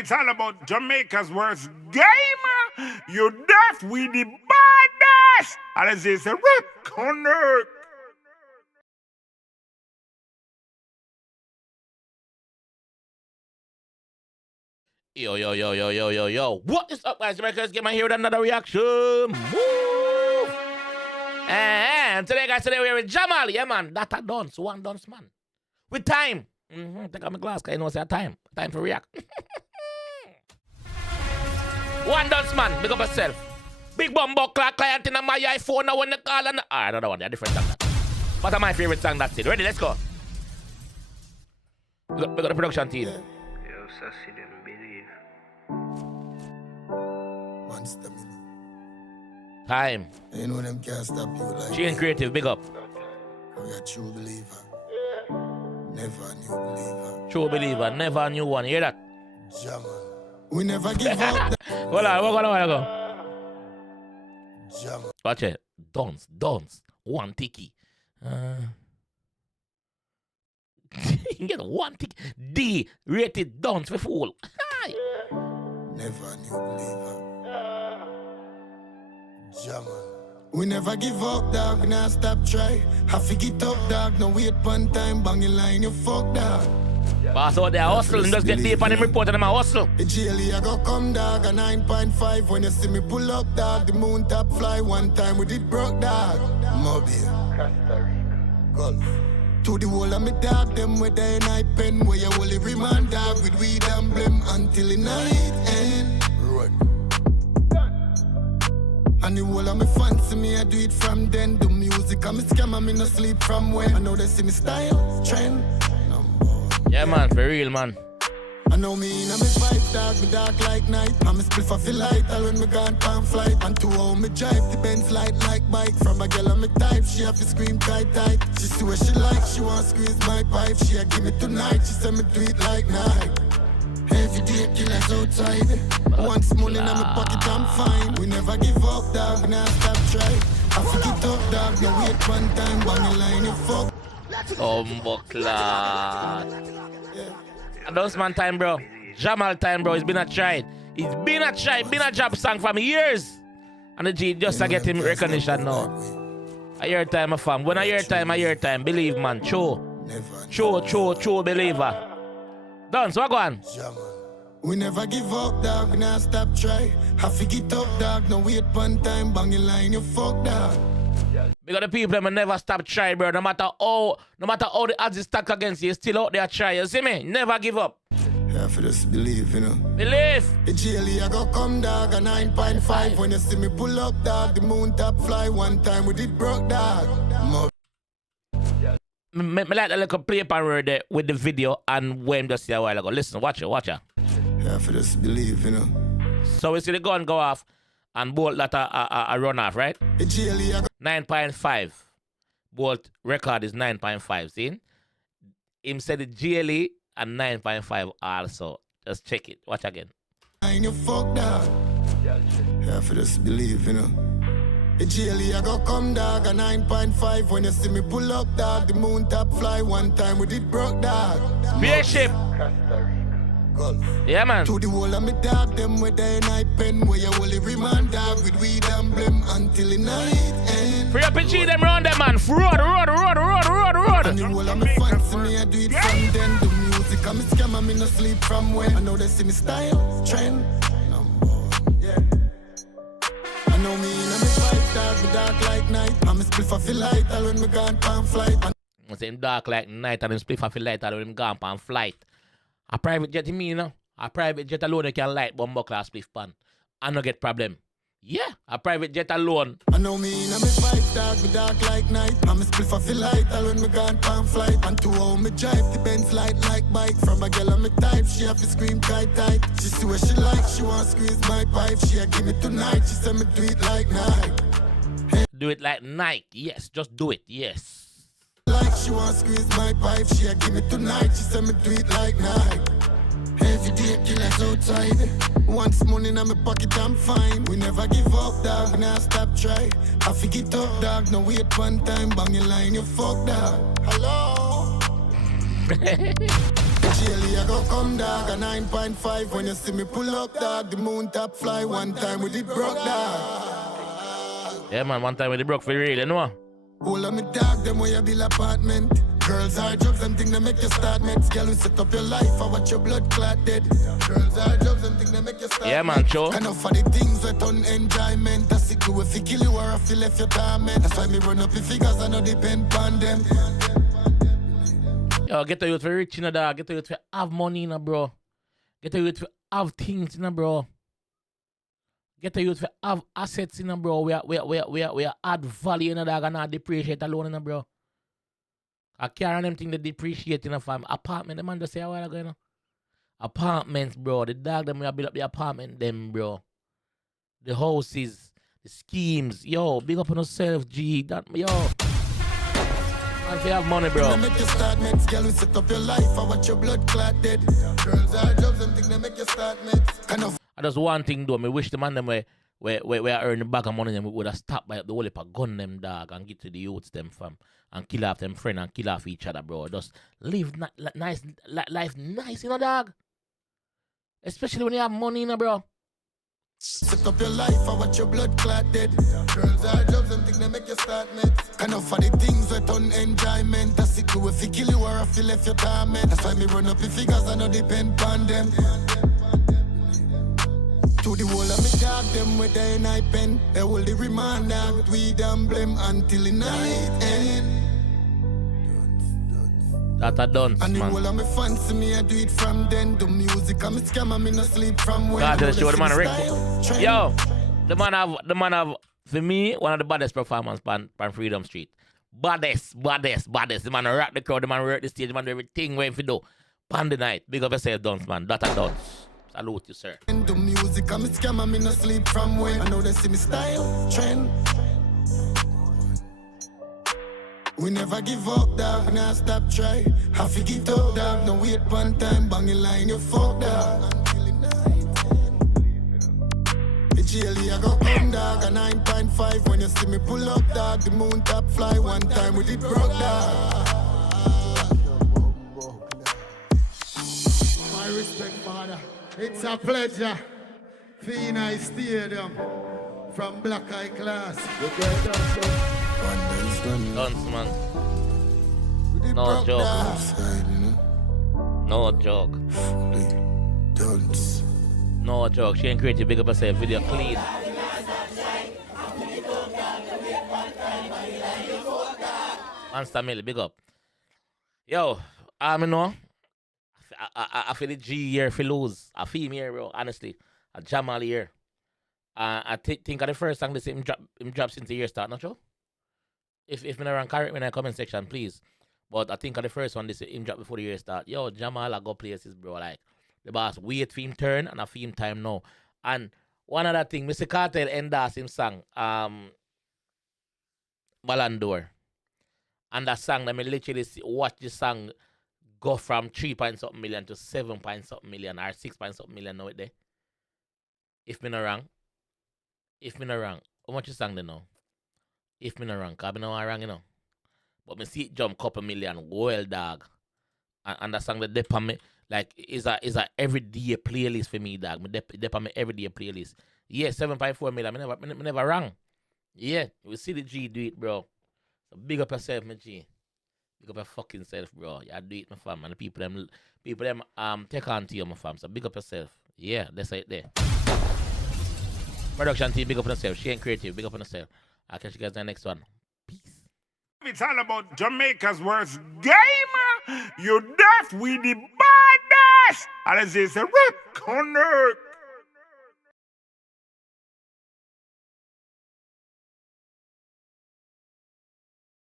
it's all about Jamaica's worst game. You deaf, we the baddest. And as they say, connect. Yo. What is up, guys? Jamaica's Game here with another reaction. Woo! And today, guys, we're here with Jamal. Yeah, man. That a dance. One dance, man. With time. Take out my glass, because you know it's time. Time for react. One dance, man. Big up yourself. Big bumbo clock client in my iPhone. Now when they call and... another one. They're different song. But my favorite song, that's it. Ready? Let's go. We got the production team. Yo, Sassy didn't believe. One step in. Time. You know them can't stop you like She ain't creative. Big up. we are true believer. Never a new believer. True believer. Never a new one. You hear that? Jamal. We never give up. Hold on. We're going to go. Jamal. Watch it. Dance. One ticky. You can get one tick. D rated dance for fool. Never a new believer. Jamal. We never give up, dog. We not stop try. Have to get up, dog. No wait one time. Bang your line, you fuck, dog. Pass out there hustling. Just get deep on them report and them a hustle. The GLE I go come, dog. A 9.5. When you see me pull up, dog. The moon top fly. One time we did broke, dog. Mobile. Costa Rica. Gulf. To the wall of me dog, them with their night pen. Where you will every man dog with weed and blame until the night end. Run. And the whole of me fancy me, I do it from then. The music and me scam and me no sleep from when. I know they see me style, trend. Yeah, man, for real, man. I know me in a me vibe, dog, me dark like night. And me spliff off the light, all when me gone pan flight. And to how me drive, the Benz light like bike. From a girl on me type, she have to scream tight. She see what she like, she want squeeze my pipe. She a give me tonight, she say me do it like night. Every day killers outside. Once money in my pocket, I'm fine. We never give up, dog, we not stop try. I forget up, dog, no wait one time. Bang the line, you fuck. Buckler. Dance man time, bro. Jamal time, bro. It's been a try. It's been a try. Been a job song from years. And the G just to get him recognition now. A year time, fam. When a year time. Believe, man. True, believer. Dance, what go on? We never give up, dog. We not stop try. Have to get up, dog. No wait one time. Bang your line, you fuck, dog. Because the people them never stop try, bro. No matter how the odds is stacked against you, still out there try. You see me? Never give up. Yeah, for just believe, you know. Believe. The GLE I go come, dog. A 9.5. When you see me pull up, dog. The moon top fly. One time we did broke, dog. Me like a little play pan word there with the video and when just see a while ago. Listen, watch it. Yeah, for just believe, you know. So we see the gun go off and bolt that a run off, right? The GLE I go 9.5. Bolt record is 9.5. See? Him said the GLE and 9.5 also. Just check it. Watch again. you fuck, dog. Yeah, for just believe, you know. The GLE I go come, dog. A 9.5. When you see me pull up, dog. The moon top fly. One time we did broke, dog. Spaceship. Yeah, man. To the wall of me dog, them with their night pen. Where you will every man dog with weed and blame until the night end. Free up and cheat them round them, man. Road. And the whole of me fancy me, I do it from then. The music and me scam and me no sleep from when. I know they see me style, trend. Yeah. I know me in a me vibe, dog, me dark like night. And me spliff off the light, all when me gone pan flight. I'm saying dark like night and him spliff off the light all when him gone pan flight. A private jet, you mean, you know? A private jet alone you can light bomb class spliff pan. I no get problem. Yeah, a private jet alone. I know me in a me vibe, dog, me dark like night. And me spliff off the light, all when me gone pan flight. And to how me drive, the Benz light like bike. From a girl on me type, she have to scream tight. She see what she like, she want squeeze my pipe. She a give me tonight, she say me do it like night. Do it like Nike, yes, just do it, yes. Like she want squeeze my pipe, she a give me tonight, she say me do it like night. Every day killers outside. Once money in my pocket, I'm fine. We never give up, dog, we not stop try. I forget up, dog, no wait one time. Bang your line, you fuck, dog. Hello. Jelly, I go come dog, a 9.5 when you see me pull up dog. The moon top fly one time with it broke dog. Yeah man, one time with the broke for real, you know. All of me dog, them way you build apartment. Girls are drugs, them think they make you start mates. Girl, we set up your life, I watch your blood clot dead. Girls are drugs, them think they make you start yeah man, sure. Enough for the things that on enjoyment. That's it, do if you kill you or if you left your torment. That's why me run up the figures, I know depend on them. Yo, get the youth for rich, you know, dog. Get the youth for have money, you know, bro. Get the youth for have things, you know, bro. Get the youth for have assets, you know, bro. We are add value, you know, dog, and not depreciate alone, you know, bro. I carry them things that depreciate, you know, fam. Apartment, the man just say a while ago, you know. Apartments, bro. The dog, them, we build up the apartment, them, bro. The houses, the schemes. Yo, big up on yourself, G. That, yo. If you have money, bro. Make you start mates, girl, we set up your life, I watch your blood clot dead. Girls are jobs and think they make you start mates. Kind of. I just one thing though, I wish the man them where earn the bag of money them would have stopped by the whole heap of gun them dog and get to the youths them fam and kill off them friend and kill off each other, bro. Just live nice life nice, you know, dog. Especially when you have money, you know, bro. Set up your life, I watch your blood clot dead. Girls are jobs and think they make you start mates. Kind of for the things that on enjoyment. That's it, do if you kill you or if you left your torment. That's why me run up the figures, I know depend on them. To the wall of me dog, them with the night pen. They hold the remand dog, we damn blame until the night end. That a dance, and man. And the whole of me fancy me, I do it from then. The music, I'm a scam, I'm no sleep from when. God, the show, the man Yo, the man have, for me, one of the baddest performance on Freedom Street. Baddest. The man rock the crowd, the man work the stage, the man do everything when you do. Pan the night, big up yourself, dance, man. That a dance. Salute you, sir. And the music, I'm a scam, I'm no sleep from when. I know they see me style, trend. We never give up, dog, now stop try. Have to get up, dog, no wait one time, bang your line, you fuck, dog. The jelly, I go come, dog, a 9.5 when you see me pull up, dog. The moon top fly one time with it broke, dog. My respect, father. It's a pleasure. Fina Stadium from Black Eye Class. Dance, man. No joke. No joke. No joke. She ain't creative. Big up herself. Video clean. Monster Mill. Big up. Yo, I know. I feel the G here for lose. I feel me here, bro. Honestly, a Jamal here. I think of the first song this him drop since the year start, not sure. If me not wrong, correct me in the comment section, please. But I think of the first one this him drop before the year start. Yo, Jamal, I go places, bro. Like the boss wait for him turn and I feel him time now. And one other thing, Mr. Cartel endorsed him song, Balandor. And that song, I literally watch the song go from 3-something million to 7-something million or 6-something million now there. If me not wrong. How much you sang there now? If me not wrong, cause me not wrong, you know. But me see it jump couple million, well dog. And that song that dep on me, like is a everyday playlist for me, dog. Me dep on me everyday playlist. Yeah, 7.4 million. Me never wrong. Yeah, we see the G do it, bro. So big up yourself, my G. Big up your fucking self, bro. You do it, my fam. And the people them take on to you, my fam. So big up yourself. Yeah, that's it there. Production team, big up on yourself. She ain't creative, big up on yourself. I'll catch you guys in the next one. Peace. It's all about Jamaica's worst game. You deaf with the baddest. And it's a rip connect.